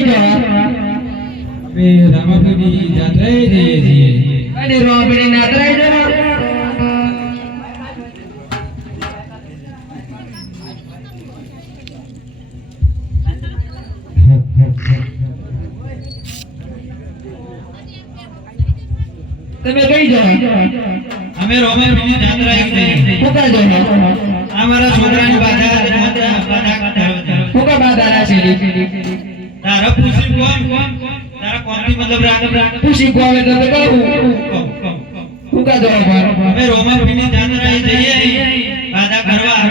કઈ જવા અમે રામાપીરની જાત્રાએ જઈએ છીએ અને રામાપીરની જાત્રાએ જવા તમે કઈ જવા અમે રામાપીરની જાત્રાએ જઈએ કોકા જવા અમારા છોકરાની બાધા કોકા બાધા છે તારા પૂછી કોણ તારા કોણથી મતલબ રાત પૂછી કોણ એટલે તો કહું કોકા જવા અમે રામાપીરની જાત્રાએ જઈએ બાધા કરવા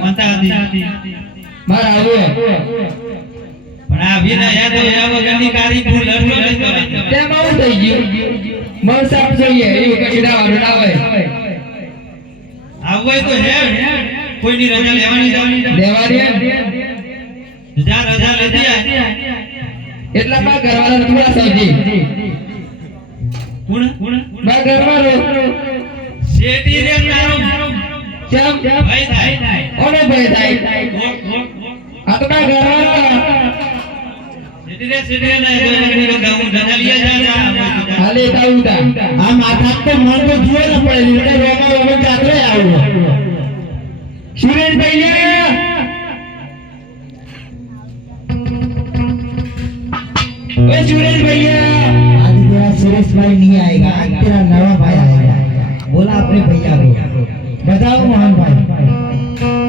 માતા હતી મારા આવ્યો પણ આ વિના યાદ હોય વગરની કારી ભૂલ લડતો લડતો તેમ આવું થઈ ગયું મન સાફ જોઈએ એવું કશું ના આવે આવવાય તો હે કોઈની રજા લેવાની જા રજા લેતી એટલા બા ઘરવાળા થોડા સમજી કોણ બા ઘરવાળો શેઠી રે તારો કેમ ભાઈ થાય ઓને ભાઈ થાય આ તો બા ઘરવાળા શેઠી રે ના કોઈ ગાઉં રજા લીયા જા હાલે તાઉટા આ માથા તો મન તો જુએ ન પડે એટલે રોમા જાત્રે આવું સુરેશ ભૈયા ओए सुरेश भैया आज तेरा सुरेश भाई नहीं आएगा, आज तेरा नवा भाई आएगा। बोला अपने भैया को, बताओ मोहन भाई।